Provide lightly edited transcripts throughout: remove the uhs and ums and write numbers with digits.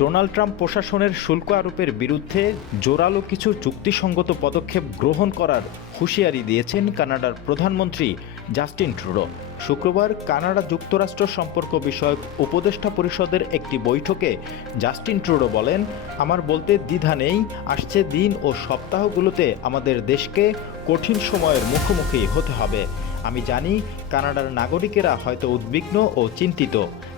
Donald Trump প্রশাসনের শুল্ক আরোপের বিরুদ্ধে জোরালো কিছু যুক্তিসঙ্গত পদক্ষেপ গ্রহণ করার হুঁশিয়ারি দিয়েছেন কানাডার প্রধানমন্ত্রী জাস্টিন ট্রুডো। শুক্রবার কানাডা যুক্তরাষ্ট্র সম্পর্ক বিষয়ক উপদেষ্টা পরিষদের একটি বৈঠকে জাস্টিন ট্রুডো বলেন, আমার বলতে দ্বিধা নেই, আসছে দিন ও সপ্তাহগুলোতে আমাদের দেশকে কঠিন সময়ের মুখোমুখি হতে হবে। আমি জানি কানাডার নাগরিকেরা হয়তো উদ্বিগ্ন ও চিন্তিত,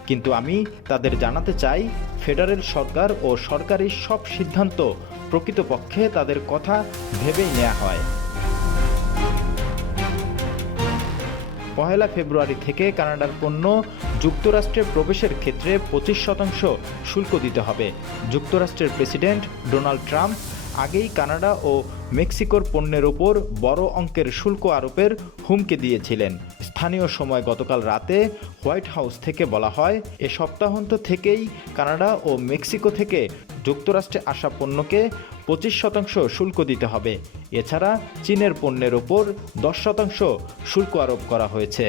কিন্তু আমি তাদের জানাতে চাই ফেডারেল সরকার ও সরকারি সব সিদ্ধান্ত প্রকৃতপক্ষে তাদের কথা ভেবেই নেওয়া হয়। 1 ফেব্রুয়ারি থেকে কানাডার পণ্য যুক্তরাষ্ট্রে প্রবেশের ক্ষেত্রে 25% শুল্ক দিতে হবে। যুক্তরাষ্ট্রের প্রেসিডেন্ট ডোনাল্ড ট্রাম্প আগেই কানাডা ও মেক্সিকোর পণ্যের ওপর বড় অঙ্কের শুল্ক আরোপের হুমকি দিয়েছিলেন। স্থানীয় সময় গতকাল রাতে হোয়াইট হাউস থেকে বলা হয়, এ সপ্তাহান্ত থেকেই কানাডা ও মেক্সিকো থেকে যুক্তরাষ্ট্রে আসা পণ্যকে 25% শুল্ক দিতে হবে। এছাড়া চীনের পণ্যের ওপর 10% শুল্ক আরোপ করা হয়েছে।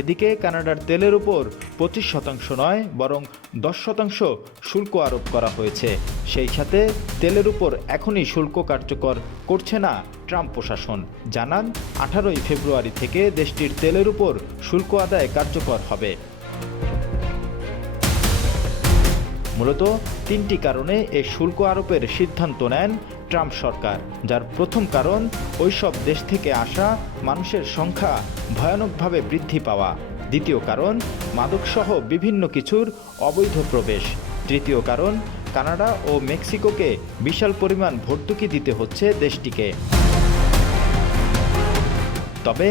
এদিকে কানাডার তেলের উপর 25% নয়, বরং 10% শুল্ক আরোপ করা হয়েছে। সেই সাথে তেলের উপর এখনই শুল্ক কার্যকর করছে না ট্রাম্প প্রশাসন। জানান 18 ফেব্রুয়ারি থেকে দেশটির তেলের উপর শুল্ক আদায় কার্যকর হবে। মূলত 3টি কারণে এই শুল্ক আরোপের সিদ্ধান্ত নেন ট্রাম্প সরকার, যার প্রথম কারণ ওইসব দেশ থেকে আসা মানুষের সংখ্যা ভয়ানকভাবে বৃদ্ধি পাওয়া। দ্বিতীয় কারণ মাদকসহ বিভিন্ন কিছুর অবৈধ প্রবেশ। তৃতীয় কারণ কানাডা ও মেক্সিকোকে বিশাল পরিমাণ ভর্তুকি দিতে হচ্ছে দেশটিকে। তবে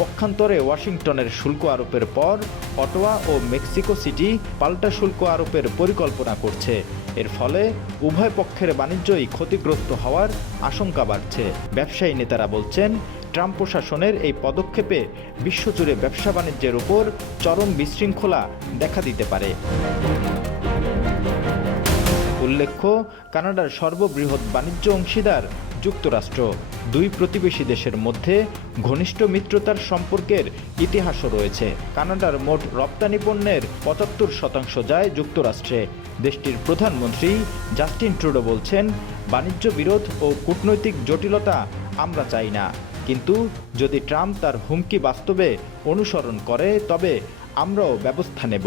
পক্ষান্তরে ওয়াশিংটনের শুল্ক আরোপের পর অটোয়া ও মেক্সিকো সিটি পাল্টা শুল্ক আরোপের পরিকল্পনা করছে। এর ফলে উভয় পক্ষের বাণিজ্যই ক্ষতিগ্রস্ত হওয়ার আশঙ্কা বাড়ছে। ব্যবসায়ী নেতারা বলছেন, ট্রাম্প প্রশাসনের এই পদক্ষেপে বিশ্বজুড়ে ব্যবসা বাণিজ্যের উপর চরম বিশৃঙ্খলা দেখা দিতে পারে। উল্লেখ্য, কানাডার সর্ববৃহৎ বাণিজ্য অংশীদার যুক্তরাষ্ট্র। দুই প্রতিবেশী দেশের মধ্যে ঘনিষ্ঠ মিত্রতার সম্পর্কের ইতিহাসও রয়েছে। কানাডার মোট রপ্তানি পণ্যের 75% যায় যুক্তরাষ্ট্রে। দেশটির প্রধানমন্ত্রী জাস্টিন ট্রুডো বলছেন, বাণিজ্য বিরোধ ও কূটনৈতিক জটিলতা আমরা চাই না, কিন্তু যদি ট্রাম্প তার হুমকি বাস্তবে অনুসরণ করে তবে আমরাও ব্যবস্থা নেব।